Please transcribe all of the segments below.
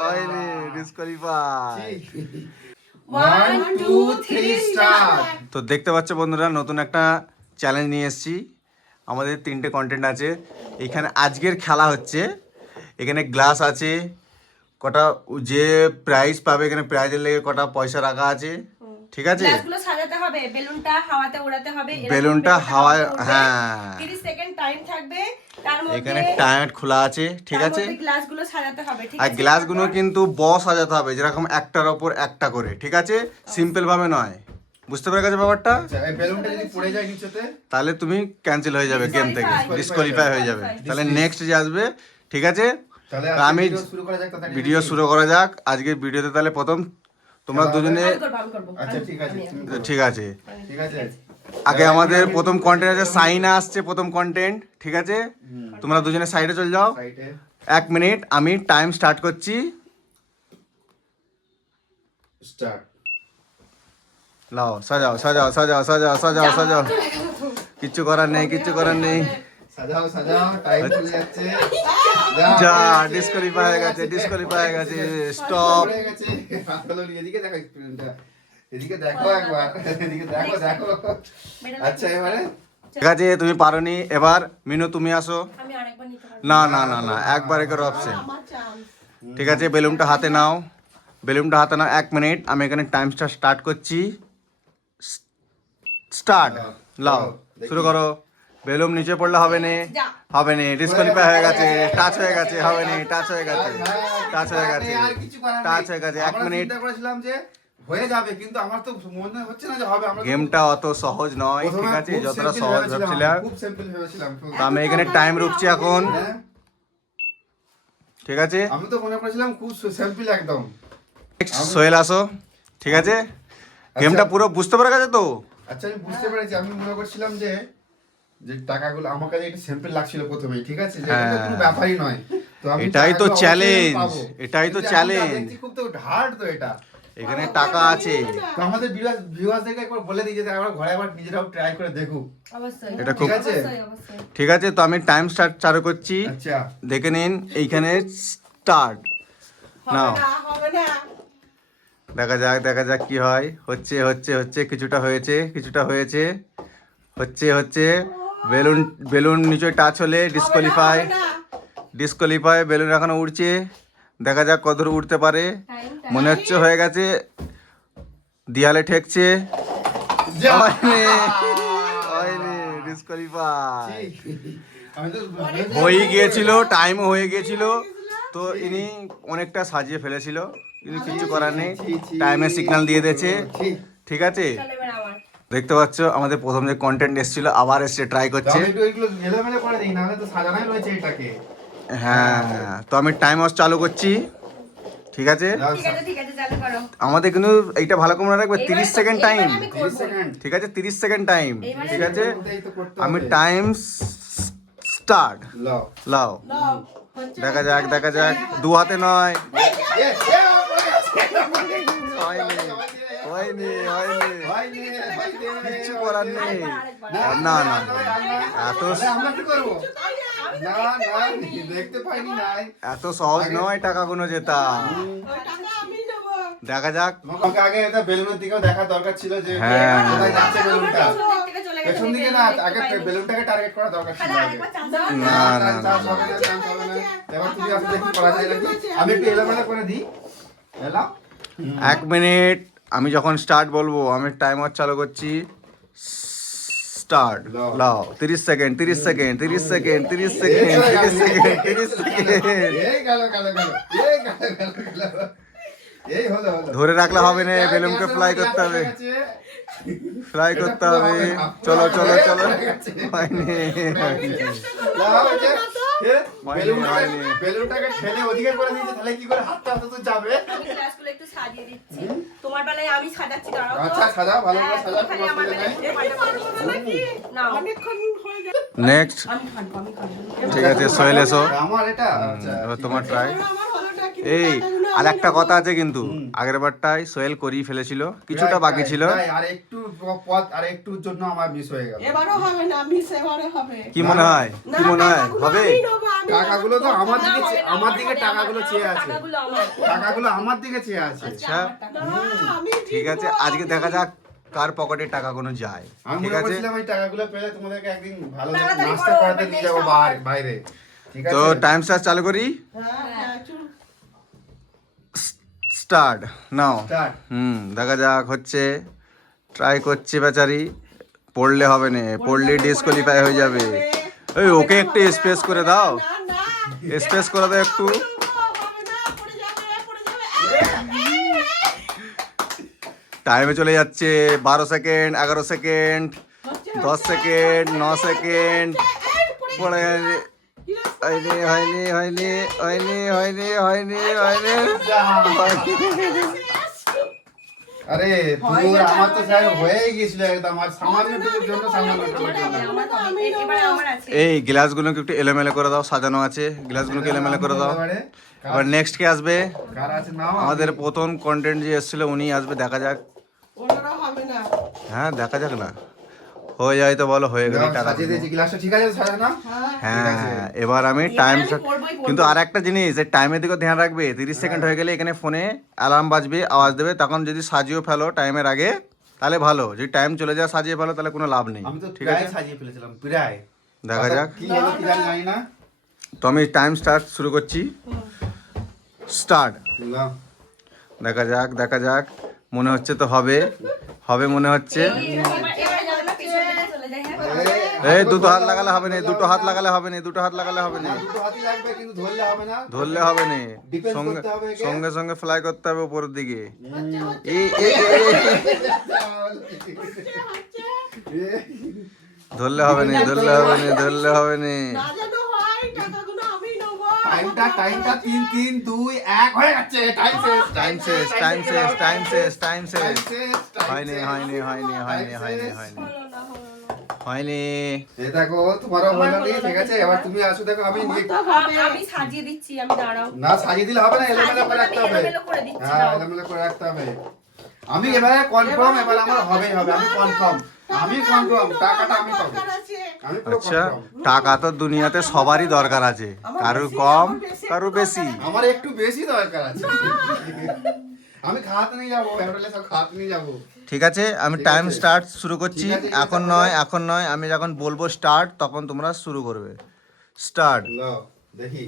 হয়নি, disqualify. 1 2 3 start. তো দেখতে পাচ্ছ বন্ধুরা, নতুন একটা চ্যালেঞ্জ নিয়ে এসেছি। আমাদের 3টে কন্টেন্ট আছে এখানে। আজকের খেলা হচ্ছে, এখানে গ্লাস আছে কটা, যে প্রাইজ পাবে এখানে প্রাইজের লেগে কটা পয়সা রাখা আছে, ঠিক আছে? গ্লাসগুলো সাজাতে হবে, বেলুনটা হাওয়াতে ওড়াতে হবে, বেলুনটা হাওয়ায়, হ্যাঁ 30 সেকেন্ড টাইম থাকবে, তার মধ্যে এখানে টায়ার খোলা আছে, ঠিক আছে? গ্লাসগুলো সাজাতে হবে, ঠিক আর আছে? গ্লাসগুলো কিন্তু সাজাতে হবে, যেরকম একটার ওপর একটা করে, ঠিক আছে? সিম্পল ভাবে নয়, বুঝতে পেরে গেছে ব্যাপারটা? বেলুনটা যদি পড়ে যায় নিচেতে তাহলে তুমি ক্যান্সেল হয়ে যাবে গেম থেকে, ডিসকোয়ালিফাই হয়ে যাবে। তাহলে নেক্সট যে আসবে, ঠিক আছে? তাহলে আমি শুরু করা যাক তাড়াতাড়ি। ভিডিও শুরু করা যাক। আজকের ভিডিওতে তাহলে প্রথম তোমরা দুজনে, আমি করবো। আচ্ছা ঠিক আছে ঠিক আছে? ঠিক আছে। আগে আমাদের প্রথম কন্টেন্ট আছে, সাইনা আসছে প্রথম কন্টেন্ট, ঠিক আছে? তোমরা দুজনে সাইডে চলে যাও। সাইডে 1 মিনিট, আমি টাইম স্টার্ট করছি। স্টার্ট। লাও, সাজাও সাজাও সাজাও সাজাও সাজাও সাজাও। কিচ্ছু করার নেই, কিচ্ছু করার নেই। সাজাও সাজাও, টাইম চলে যাচ্ছে। যা, ডিসকোয়ালিফাই হয়ে গেছে, ডিসকোয়ালিফাই হয়ে গেছে। স্টপ। পড়ে গেছে। হাতগুলো নিয়ে এদিকে দেখো স্ক্রিনটা। এদিকে দেখো একবার। এদিকে দেখো দেখো। আচ্ছা এবারে ঠিক আছে, তুমি পারোনি। এবার মিনু তুমি আসো। আমি আরেকবার নিতে পারবো। না না না না, একবার এগারো অপশন। ঠিক আছে, বেলুনটা হাতে নাও, বেলুনটা হাতে নাও। 1 মিনিট, আমি এখানে টাইমটা স্টার্ট করছি। স্টার্ট। লাও, শুরু করো। বেলুন নিচে পড়লে হবে না, হবে না, ডিসকোয়ালিফাই হয়ে গেছে, টাচ হয়ে গেছে, হবে না, টাচ হয়ে গেছে, টাচ হয়ে গেছে, আর কিছু করার নেই। টাচ হয়ে গেছে। 1 আমরা মিনিট। চিন্তা করেছিলাম যে হয়ে যাবে, কিন্তু আমার তো মনে হচ্ছে না যে হবে। আমরা গেমটা অত সহজ নয়, ঠিক আছে? যতটা সহজ ভাবছিলাম। খুব সিম্পল ভেবেছিলাম। তো আমি এখানে টাইম রুখছি এখন, হ্যাঁ, ঠিক আছে? আমি তো মনে করেছিলাম খুব সিম্পল একদম। নেক্সট সোহেল আসো, ঠিক আছে? গেমটা পুরো বুঝতে পেরে গেছে তো? আচ্ছা আমি বুঝতে পেরেছি। আমি মনে করছিলাম যে যে টাকাগুলো আমার কাছে একটু সিম্পল লাগছিল প্রথমেই, ঠিক আছে? যে এটা কোনো ব্যাপারই নয়। তো আমি এটাই তো টাকাগুলো অবশ্যই চ্যালেঞ্জ, পাবো। এটাই তো কিন্তু আমি চ্যালেঞ্জ। দেখছি খুব তো হার্ড তো এটা। এখানে টাকা আছে। তো আমাদের ভিউয়ার্সদেরকে একবার বলে দিই যে আমরা ঘরে আবার নিজেরাও ট্রাই করে দেখুক। অবশ্যই। এটা খুব- ঠিক আছে? অবশ্যই। ঠিক আছে, তো আমি টাইম স্টার্ট চালু করছি। আচ্ছা দেখে নিন, এইখানে স্টার্ট নাও। দেখা যাক, দেখা যাক কি হয়। হচ্ছে হচ্ছে হচ্ছে, কিছুটা হয়েছে, কিছুটা হয়েছে, হচ্ছে হচ্ছে। বেলুন, বেলুন নিচে টাচ হলে ডিসকোয়ালিফাই, ডিসকোয়ালিফাই। বেলুন এখনো উড়ছে, দেখা যাক কত দূর উঠতে পারে। মনে হচ্ছে হয়ে গেছে, দেয়ালে ঠেকছে, হয়নি, হয়নি, ডিসকোয়ালিফাই। আমি তো হয়ে গিয়েছিল, টাইমও হয়ে গিয়েছিল। তো ইনি অনেকটা সাজিয়ে ফেলেছিল, কিন্তু কিছু করার নেই, টাইমের সিগন্যাল দিয়ে দিয়েছে, ঠিক আছে? চলো এবার আমার। দেখতে পাচ্ছ আমাদের প্রথম যে কন্টেন্ট এসেছিল আবার এসে ট্রাই করছে। আমি একটু এগুলো এলোমেলো করে দিই, নাহলে তো সাজানোই রয়েছে এটাকে। হ্যাঁ, তো আমি টাইম চালু করছি, ঠিক আছে? ঠিক আছে, ঠিক আছে, চালু করো। আমাদের কিন্তু এইটা ভালো করে মনে রাখবে, 30 সেকেন্ড টাইম, এবার আমি 30 করবো। সেকেন্ড। ঠিক আছে? 30 সেকেন্ড টাইম, এবারে ঠিক আছে? এটাই তো করতে আমি হবে। Time start. লাও। লাও, দেখা যাক, দেখা যাক। দু হাতে নয়, এ, হয়নি, হয়নি, হয়নি, হয়নি, হয়নি। কিচ্ছু করার নেই। আরেকবার। না না, এত তাহলে আমরা কি করবো? না না, দেখতে পাইনি নাই। এত সহজ নয় টাকাগুলো জেতা। দেখা যাক। তোমাকে আগে এটা বেলুনের দিকেও দেখা দরকার ছিল যে হ্যাঁ। কোথায় যাচ্ছে বেলুনটা। পেছনের দিকে চলে গেছে, পেছন দিকে না, আগে বেলুনটাকে টার্গেট করা দরকার ছিল তাহলে আগে। আরেকবার চান্স দাও। না না না, চান্স হবে না, চান্স হবে না। এবার তুমি আসলে কি করা যায় নাকি? আমি একটু এলোমেলো করে দিই। এলাম। 1 মিনিট, আমি যখন স্টার্ট বলবো আমি টাইমার চালু করছি। স্টার্ট। লাও, 30 second, 30 second, 30 second, 30 second, 30 second, 30 second. এই গেল গেল গেল, এই গেল গেল গেল। এই হলো হলো। ধরে রাখলে হবে না, বেলুনকে ফ্লাই করতে হবে, ফ্লাই করতে হবে। চলো চলো চলো, হয়নি, বেলুনটাকে ঠেলে ওদিকে করে দিয়েছে, তাহলে কি করে হাতটা হাতে তো যাবে। আমি গ্লাসগুলো একটু সাজিয়ে দিচ্ছি। তোমার বেলায় আমি সাজাচ্ছি, দাঁড়াও তো। আচ্ছা সাজাও, ভালো করে সাজাও, খালি কোনো আমার অসুবিধা বেলায় নেই। নাও। নেক্সট। আমি খাবো। ঠিক আছে, সোহেল এসো। আমার এটা আচ্ছা এবার তোমার ট্রাই। এই আর একটা কথা আছে কিন্তু আগের বারটাই সোহেল করিয়ে ফেলেছিল, কিছুটা বাকি ছিল। আর একটু পথ আর একটুর জন্য আমার মিস হয়ে গেল। এবারও হবে না, মিস এবারে হবে। কি মনে হয়, কি মনে হয় হবে? টাকাগুলো তো আমার দিকে টাকাগুলো চেয়ে আছে, টাকাগুলো আমার। টাকাগুলো আমার দিকে চেয়ে আছে। আচ্ছা না, আমি ঠিক আছে, আজকে দেখা যাক কার পকেটে টাকাগুলো যায়। আমি ঠিক মনে আছে, করছিলাম এই টাকাগুলো পেলে তোমাদেরকে একদিন ভালো তাড়াতাড়ি নাস্তা করো, করাতে নিয়ে যাবো বাইরে, ঠিক আছে? তো টাইম স্টার্ট চালু করি, হ্যাঁ, চুল। Start now. Start. দেখা যাক হচ্ছে, ট্রাই করছে বেচারি, পড়লে হবে না, পড়লে ডিসকোয়ালিফাই হয়ে যাবে। এই ওকে একটু স্পেস করে দাও, না, না, স্পেস করে দাও একটু। হবে না, পড়ে যাবে, পড়ে যাবে। টাইমে চলে যাচ্ছে 12 সেকেন্ড, 11 সেকেন্ড, 10 সেকেন্ড, 9 সেকেন্ড, পড়ে গেছে। হয়নি হয়নি হয়নি হয়নি হয়নি হয়নি হয়নি। আরে তুই আমার তো স্যার হয়েই গিয়েছিল একদম, আর সামান্যটুকুর জন্য এবারে আমার আছে। এই গ্লাসগুলোকে একটু এলোমেলো করে দাও, সাজানো আছে, গ্লাসগুলোকে এলোমেলো করে দাও। এবার নেক্সট কে আসবে? কার আছে নাও? আমাদের প্রথম কন্টেন্ট যে এসেছিল উনি আসবে, দেখা যাক। ওনারা হবে না। হ্যাঁ দেখা যাক না, হয়ে যায় তো বলো, হয়ে গেলে টাকা সাজিয়ে দেবো। দিয়েছি গ্লাসটা, ঠিক আছে সাজানো? হ্যাঁ, হ্যাঁ এবার আমি টাইম, আমি করবোই করবো। কিন্তু আর একটা জিনিস, এই টাইমের দিকে ধ্যান রাখবে। 30 সেকেন্ড হয়ে গেলে এখানে ফোনে অ্যালার্ম বাজবে, আওয়াজ দেবে, তখন যদি সাজিয়েও ফেলো টাইমের আগে তাহলে ভালো, যদি টাইম চলে যায় সাজিয়ে ফেলো তাহলে কোনো লাভ নেই। আমি তো ঠিক প্রায় আছে, সাজিয়ে ফেলেছিলাম, প্রায়। দেখা যাক। কি হলো কি জানি না। তো আমি টাইম স্টার্ট শুরু করছি, স্টার্ট। নাও। দেখা যাক দেখা যাক, মনে হচ্ছে তো হবে, হবে মনে হচ্ছে। এবারে যাবে না, পিছনে চলে যায়। হ্যাঁ, এই দুটো হাত লাগালে হবে না, দুটো হাত লাগালে হবে না, দুটো হাত লাগালে হবে না, দুটো হাতই লাগবে, কিন্তু ধরলে হবে না। ধরলে হবে না, Defense সঙ্গে করতে হবে একে। সঙ্গে সঙ্গে ফ্লাই করতে হবে উপরের দিকে। হুম। এই এই ধরলে হবে না, ধরলে হবে না, ধরলে হবে না। না যেন হয়, টাকাগুলো আমি নেবো। টাইমটা 3 3 2 1 হয়ে যাচ্ছে। টাইম শেষ, টাইম শেষ, টাইম শেষ, টাইম শেষ, টাইম শেষ। শেষ। হয়নি হয়নি হয়নি হয়নি হয়নি হয়নি হলো না, হলো না। হয়নি। এই দেখো তোমারও হলো নি, ঠিক আছে? এবার তুমি আসো, দেখো আমি তো হবে। আমি সাজিয়ে দিচ্ছি, আমি দাঁড়াও। না সাজিয়ে দিলে হবে না, এলোমেলো করে রাখতে হবে। এলোমেলো করে দিচ্ছি, হ্যাঁ দাও। এলোমেলো করে রাখতে হবে। আমি এবারে কনফার্ম, এবার আমার হবেই হবে, আমি কনফার্ম, আমি কনফার্ম, টাকাটা আমি পাবো, আমি পুরো আচ্ছা, কনফার্ম। টাকা তো দুনিয়াতে সবারই দরকার আছে, কারুর কম কারুর বেশি। আমার একটু বেশি দরকার আছে। আমি খাওয়াতে নিয়ে যাবো, হোটেলে সব খাওয়াতে নিয়ে যাবো। ঠিক আছে, আমি ঠিক টাইম আছে। স্টার্ট শুরু করছি। ঠিক আছে, ঠিক আছে, এখন নয়, এখন নয়, আমি যখন বলবো স্টার্ট তখন তোমরা শুরু করবে। স্টার্ট। লো, দেখি।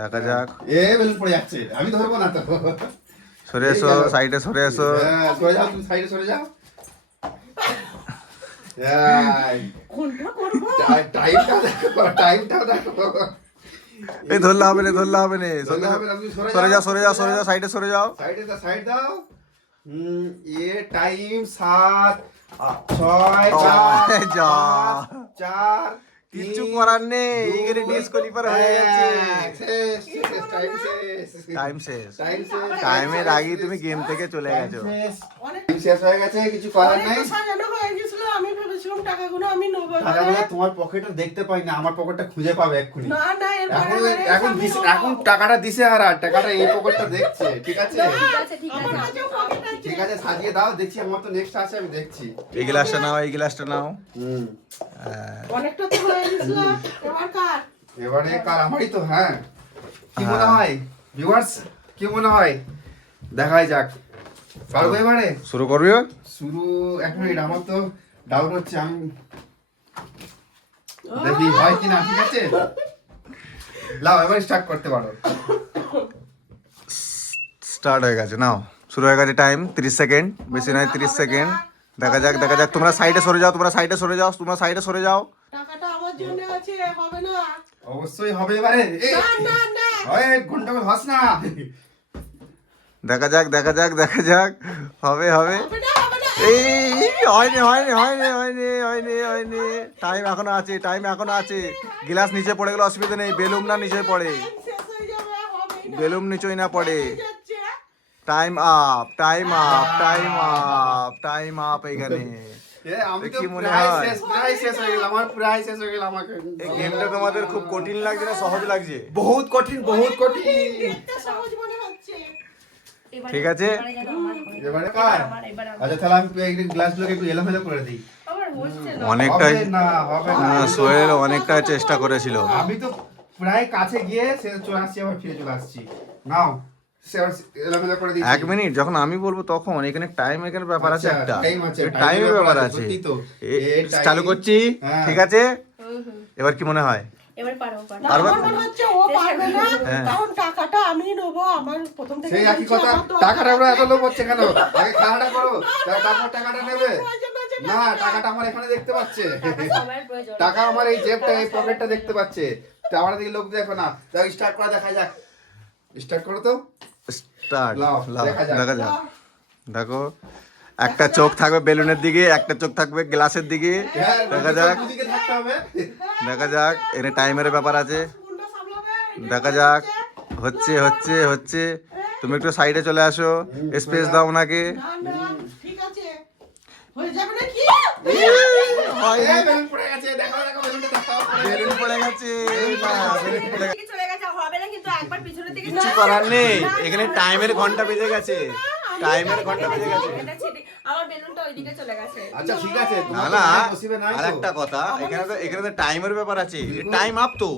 দেখা যাক। এ বেলুন পড়ে যাচ্ছে, আমি ধরবো না তো। সরে এসো, এই গেল। সাইডে সরে এসো। হ্যাঁ, সরে যাও, তুমি সাইডে সরে যাও। এই, কোনটা করবো? টাইমটা দেখো, টাইমটা দেখো। এই ধরলে হবে না, ধরলে হবে না, ধরলে হবে না, তুমি সরে যাও, সরে যাও, সরে যাও, সাইডে সরে যাও। সাইডে দাও, সাইড দাও। এ টাইম 7 6 4 যা। 4 কিচ্ছু করার নেই, এখানে ডিসকোয়ালিফাই হয়ে গেছে। টাইম শেষ, টাইমের আগেই তুমি গেম থেকে চলে গেছো। টাইম শেষ হয়ে গেছে, কিছু করার অনেক নেই। তো সাজানো হয়ে গেছিল, আমি ভেবেছিলাম টাকাগুলো আমি নেবো। টাকাগুলো তোমার পকেটে দেখতে পাই না, আমার পকেটটা খুঁজে পাবে এক্ষুনি। না না, এখন এরপরে এখন এখন টাকাটা দিছে আর টাকাটা এই পকেটটা দেখছে, ঠিক আছে? ঠিক আছে, ঠিক আমার আছে। কাছেও পকেট আছে। ঠিক আছে, সাজিয়ে দাও, দেখছি আমার তো নেক্সট আছে, আমি দেখছি। এই গ্লাসটা নাও, এই গ্লাসটা নাও। অনেকটা তো হয়ে গেছিল, এবার কার? এবারে কার? আমারই তো, হ্যাঁ। কি মনে হয় ভিউয়ার্স, কি মনে হয়? দেখাই যাক, পারবো এবারে? শুরু করবি? শুরু। এক মিনিট, আমার তো ডাউট হচ্ছে, আমি দেখি হয় কিনা, ঠিক আছে? লাও, এবার স্টার্ট করতে পারো। স্টার্ট হয়ে গেছে, নাও শুরু হয়ে গেছে। টাইম 30 সেকেন্ড, বেশি নয়, 30 সেকেন্ড। দেখা যাক দেখা যাক, তোমরা সাইডে সরে যাও, তোমরা সাইডে সরে যাও, তোমরা সাইডে সরে যাও। টাকাটা আমার জন্য আছে, হবে না। অবশ্যই হবে এবারে। এই, না না না, ওই ঘন্টাকে হস না। দেখা যাক দেখা যাক দেখা যাক, হবে হবে। হবে না, হবে না। এই হয়নি হয়নি হয়নি হয়নি হয়নি হয়নি। টাইম এখনো আছে, টাইম এখনো আছে। গ্লাস নিচে পড়ে গেলে অসুবিধা নেই, বেলুম না নিচে পড়ে, শেষ হয়ে যাবে, হবেই না। বেলুম নিচেই না পড়ে। যাচ্ছে। Time up, time up, time up, time up. এখানে এ, আমি তো কি মনে প্রায় হয়? শেষ হয়ে গেল, আমার প্রায় শেষ হয়ে গেল। আমাকে এই গেমটা তোমাদের খুব কঠিন লাগছে না সহজ লাগছে? বহুত কঠিন, বহুত কঠিন। দেখতে সহজ মনে হচ্ছে। এবারে- ঠিক আছে? এবারে যেন আমার হয়। এবারে এবার কার? আমার, এবার আমার। আচ্ছা তাহলে আমি এই গ্লাসগুলোকে একটু এলোমেলো করে দিই। আমার হচ্ছে না। অনেকটাই হবে না, হবে না। সোহেল অনেকটা চেষ্টা করেছিল। আমি তো প্রায় কাছে গিয়ে সে চলে আসছি, আবার ফিরে চলে আসছি। নাও সে আবার এলোমেলো করে দিচ্ছি। 1 মিনিট যখন আমি বলবো তখন এখানে টাইম এখানে ব্যাপার আছে আচ্ছা, একটা, time আছে, time টাইমের এর ব্যাপার ব্যাপার আছে। আছে, সত্যি তো। time- চালু করছি, হ্যাঁ। ঠিক আছে? হুম, হুম। এবার কি মনে হয়? এবার পারো, পারো। না, পারবে? আমার মনে হচ্ছে ও পারবে না, হ্যাঁ। কারণ টাকাটা আমি নেবো, আমার প্রথম থেকে সেই একই বলছি, কথা, আমার তো টাকাটা আমরা এত লোভ হচ্ছে কেন? আগে খাওয়াটা করো, তারপর টাকাটা নেবে। প্রয়োজন আছে না, টাকাটা আমার এখানে দেখতে পাচ্ছে। টাকা সময়ের প্রয়োজন। টাকা আমার এই জেবটা, এই পকেটটা দেখতে পাচ্ছে। তা আমার দিকে লোভ দেখো না। যাও স্টার্ট করা দেখা যাক। স্টার্ট করো তো। স্টার্ট, লাও, দেখা যাক। দেখা যাক। দেখো, একটা চোখ থাকবে বেলুনের দিকে, একটা চোখ থাকবে গ্লাসের দিকে। হ্যাঁ, দেখা যাক, দুদিকে থাকতে হবে। দেখা যাক। এখানে টাইমের ব্যাপার আছে। গুন্ডা সামলাবে, এটা দেখা কি যাক, হচ্ছে? হচ্ছে। তুমি একটু সাইডে চলে আসো, স্পেস দাও ওনাকে। না, না, ঠিক আছে, হয়ে যাবে নাকি? এই বেলুন পড়ে গেছে, দেখো দেখো বেলুনটা দেখাও। বেলুন পড়ে গেছে, না, বেলুন পড়ে গেছে। দিকে চলে গেছে, হবে না কিন্তু একবার পিছনের দিকে কিচ্ছু চলে করার নেই, না, এখানে না, টাইমের ঘন্টা বেজে গেছে, টাইমের ঘন্টা বেজে গেছে। এটা ছিটি, আমার বেলুনটা ওইদিকে চলে গেছে। আচ্ছা ঠিক আছে, না তোমার না, নসিবে নাই আর তো। একটা কথা, এখানে তো টাইমের ব্যাপার আছে, টাইম আপ তো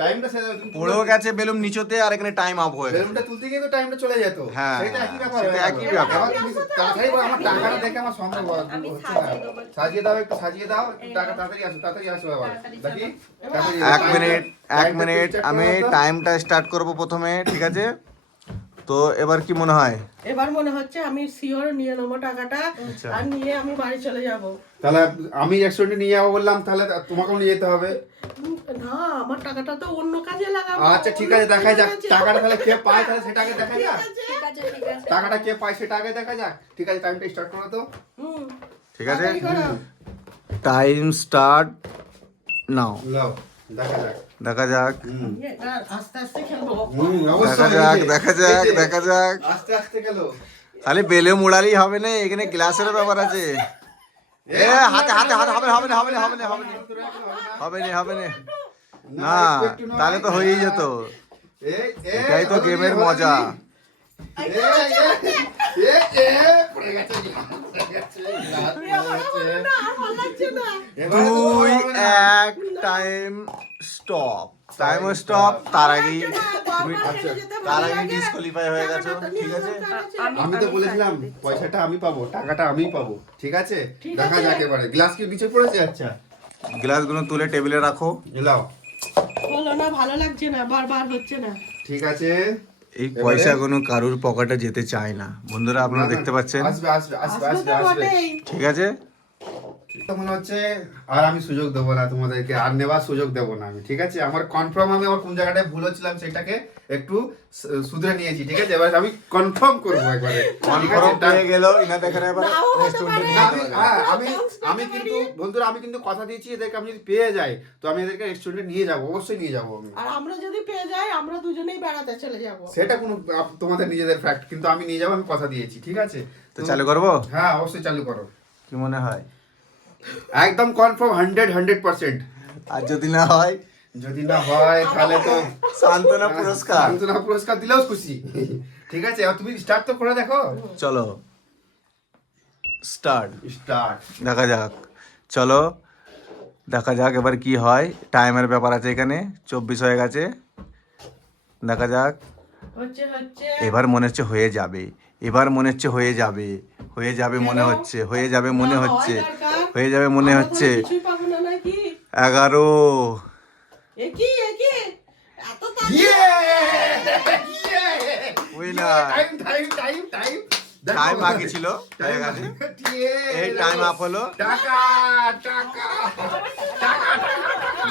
টাইমটা শেষ হয়ে পড়েও গেছে বেলুন নিচতে, আর এখানে টাইম আপ হয়ে গেছে। বেলুনটা তুলতে গিয়ে তো টাইমটা চলে যেত। হ্যাঁ, সেটা একই ব্যাপার সেটা হয়ে গেল। একই ব্যাপার। এবার তুমি তাড়াতাড়ি বলো, আমার টাকাটা দেখে আমার সন্দেহ আমি হচ্ছে না। সাজিয়ে দেবো। সাজিয়ে দাও, একটু সাজিয়ে দাও, একটু টাকা তাড়াতাড়ি আসো আবার। তাড়াতাড়ি দেখি চলো। তাড়াতাড়ি এক মিনিট, টাইমটা start আমি করো তো। টাইমটা স্টার্ট করব প্রথমে, ঠিক আছে? তো এবার কি মনে হয়? এবার মনে হচ্ছে আমি শিওর নিয়ে নেবো টাকাটা, আচ্ছা। আর নিয়ে আমি বাড়ি চলে যাব। তাহলে আমি রেস্টুরেন্টে নিয়ে যাবো বললাম, তাহলে তোমাকেও নিয়ে যেতে হবে। না, আমার টাকাটা তো অন্য কাজে লাগাবো। আচ্ছা ঠিক আছে, দেখা যাক টাকাটা তাহলে কে পায়, তাহলে সেটা আগে দেখা যাক। ঠিক আছে, ঠিক আছে। টাকাটা কে পায় সেটা আগে দেখা যাক। ঠিক আছে, টাইমটা স্টার্ট করো তো। হুম, ঠিক আছে, তাড়াতাড়ি করো। Time start now. লাও, দেখা যাক। দেখা যাক, এটা আস্তে আস্তে খেলবো। দেখা যাক, দেখা যাক, দেখা যাক। আস্তে আস্তে গেল। খালি বেলে মুড়ালেই হবে না, এখানে গ্লাসের ব্যাপার আছে। এ হাতে হাতে হাতে হবে না, হবে না, হবে না, হবে না, হবে না, হবে না, হবে না। না, তাহলে তো হয়েই যেত। এটাই তো গেমের মজা। পড়ে গেছে, পড়ে গেছে, না, আর ভালো লাগছে না। 2, 1, টাইম স্টপ, টাইম স্টপ। তার আগেই তুমি, তার আগেই ডিসকোয়ালিফাই হয়ে গেছো, ঠিক আছে? আমি তো বলেছিলাম পয়সাটা আমি পাবো, টাকাটা আমি পাবো, ঠিক আছে? দেখা যাক এবারে। গ্লাস কি নিচে পড়েছে? আচ্ছা গ্লাসগুলো তুলে টেবিলে রাখো। এলাও, হলো না, ভালো লাগছে না, বারবার হচ্ছে না। ঠিক আছে। এই পয়সাগুলো কারুর পকেটে যেতে চায় না, বন্ধুরা আপনারা দেখতে পাচ্ছেন, আসবে আসবে আসবে আসলে আসবে তো আসবে। বটেই। ঠিক আছে? তো মনে হচ্ছে আর আমি সুযোগ দেবো না তোমাদেরকে, আর নেওয়ার সুযোগ দেবো না আমি, ঠিক আছে? আমার কনফার্ম, আমি আমার কোন জায়গাটায় ভুল হচ্ছিলাম সেটাকে একটু শুধরে নিয়েছি, ঠিক আছে? এবার আমি কনফার্ম করবো একবারে, ঠিক আছে? কনফার্ম হয়ে গেল, ইনাদের এখানে এবার নাও হতে রেস্টুরেন্টে পারে। নিয়ে না, যেতে আমি পারে। হ্যাঁ, আমি কিন্তু বন্ধুরা, আমি কিন্তু কথা দিয়েছি এদেরকে, আমি যদি পেয়ে যাই তো আমি এদেরকে রেস্টুরেন্টে নিয়ে যাবো, অবশ্যই নিয়ে যাবো আমি। আর আমরা যদি পেয়ে যাই, আমরা দুজনেই বেড়াতে চলে যাব। সেটা কোনো তোমাদের নিজেদের ফ্যাক্ট, কিন্তু আমি নিয়ে যাবো, আমি কথা দিয়েছি, ঠিক আছে? তো চালু করবো? হ্যাঁ, অবশ্যই চালু করো। কি মনে হয়? একদম কনফার্ম 100%। আর যদি না হয়, যদি না হয় তাহলে তো সান্ত্বনা পুরস্কার। সান্ত্বনা পুরস্কার দিলেও খুশি, ঠিক আছে? আর তুমি স্টার্ট তো করে দেখো। চলো স্টার্ট, স্টার্ট। দেখা যাক। চলো দেখা যাক এবার কি হয়। টাইমের ব্যাপার আছে এখানে, 24 হয়ে গেছে। দেখা যাক। হচ্ছে হচ্ছে। এবার মনে হচ্ছে হয়ে যাবে, এবার মনে হচ্ছে হয়ে যাবে, হয়ে যাবে মনে হচ্ছে, হয়ে যাবে মনে হচ্ছে, হয়ে যাবে মনে হচ্ছে। আমরা কিছুই পাবো না নাকি? 11। একই একই এত ইয়ে! Winner. Time time time time time বাকি ছিল, হয়ে গেছে। এই টাইম আপ হলো। টাকা টাকা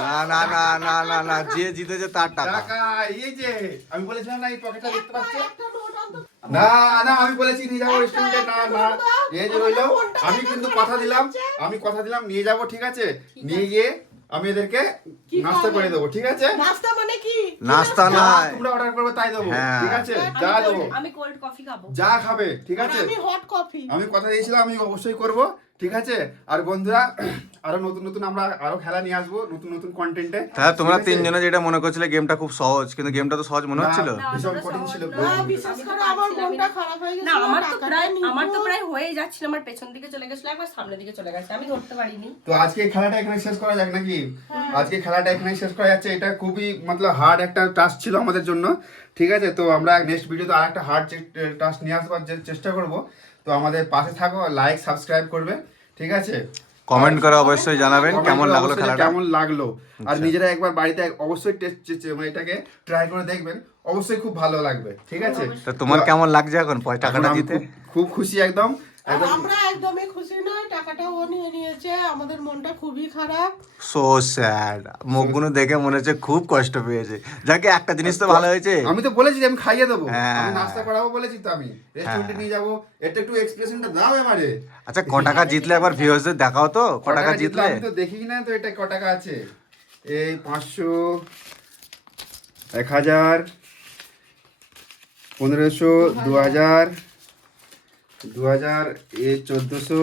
না না না না না না, যে জিতেছে তার টাকা। টাকা, এই যে আমি বলেছিলাম না, এই পকেটটা দেখতে পাচ্ছ? একটা নোট অন্তত। না না, আমি বলেছি নিয়ে যাবো রেস্টুরেন্টে, না না, এই যে রইলো। আমি কিন্তু কথা দিলাম, আমি কথা দিলাম নিয়ে যাবো, ঠিক আছে? নিয়ে গিয়ে আমি এদেরকে কি নাস্তা খাবে? করে দেবো, ঠিক আছে? নাস্তা মানে কি? নাস্তা যা নয়, তোমরা অর্ডার করবে তাই দেবো, হ্যাঁ। ঠিক আছে? যা দেবো, আমি কোল্ড কফি খাবো। যা খাবে, ঠিক আর আছে? আমি হট কফি। আমি কথা দিয়েছিলাম আমি অবশ্যই করব, ঠিক আছে। আর বন্ধুরা আরো নতুন নতুন আমরা আরো খেলা নিয়ে আসবো, নতুন নতুন কন্টেন্টে। হ্যাঁ, তোমরা তিনজনে যেটা মনে করছিলে গেমটা খুব সহজ, কিন্তু গেমটা তো সহজ মনে হচ্ছিল। ভীষণ কঠিন ছিল। না, বিশেষ করে আমার মনটা খারাপ হয়ে গেছে না আমার তো প্রায় হয়ে যাচ্ছিল, আমার পেছন দিকে চলে গেছিল, একবার সামনের দিকে চলে গেছে, আমি ধরতে পারিনি। তো আজকে এই খেলাটা এখানে শেষ করা যাক নাকি? আজকে খেলাটা এখানে শেষ করা যাচ্ছে। এটা খুবই মতলব হার্ড একটা টাস্ক ছিল আমাদের জন্য, ঠিক আছে। তো আমরা নেক্সট ভিডিওতে আর একটা হার্ড টাস্ক নিয়ে আসবার চেষ্টা করব। তো আমাদের পাশে থাকো, লাইক সাবস্ক্রাইব করবে, ঠিক আছে। কমেন্ট করে অবশ্যই জানাবেন Comment কেমন করে লাগলো অবশ্যই খেলাটা। কেমন লাগলো। আর নিজেরা একবার বাড়িতে অবশ্যই মানে এটাকে ট্রাই করে দেখবেন, অবশ্যই খুব ভালো লাগবে, ঠিক আছে। তো তোমার কেমন লাগছে এখন টাকাটা এখন আমি জিতে? খুব খুশি একদম। আর আমরা একদমই খুশি নয়, টাকাটা ও নিয়ে নিয়েছে, আমাদের মনটা খুবই খারাপ। সো স্যাড, মুখগুলো দেখে মনে হচ্ছে খুব কষ্ট পেয়েছে। যাকে একটা জিনিস তো ভালো হয়েছে, আমি তো বলেছি যে আমি খাইয়ে দেবো, হ্যাঁ। আমি নাস্তা করাবো বলেছি, তো আমি রেস্টুরেন্টে নিয়ে যাবো। এটা একটু এক্সপ্রেশনটা দাও এবারে। আচ্ছা ক টাকা জিতলে একবার ভিউয়ার্সদের দেখাও তো, ক টাকা জিতলে। আমি তো দেখি না তো এটা ক টাকা আছে। এই 500, 1000, 1500, 2000, 2000, এ 1400,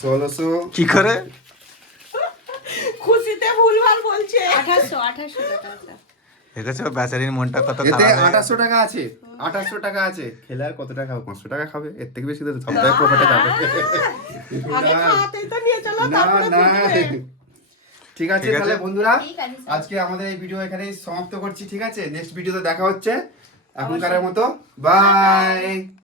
1600, কি করে? খুশিতে ভুলভাল বলছে। 2800 টাকা আছে। দেখেছো বেচারির মনটা কত এতে খারাপ হয়ে গেছে। 2800 টাকা আছে, 2800 টাকা আছে। খেলে আর কত টাকা খাবে? 500 টাকা খাবে, এর থেকে বেশি তো সপ্তাহে প্রফিটে যাবে। আগে খাওয়াতেই তো নিয়ে চলো, না তারপরে না, বুঝবে। ঠিক আছে। ঠিক আছে। তাহলে বন্ধুরা ঠিক আছে, আজকে আমাদের এই ভিডিও এখানেই সমাপ্ত করছি, ঠিক আছে। নেক্সট ভিডিওতে দেখা হচ্ছে, এখনকারের মতো বাই।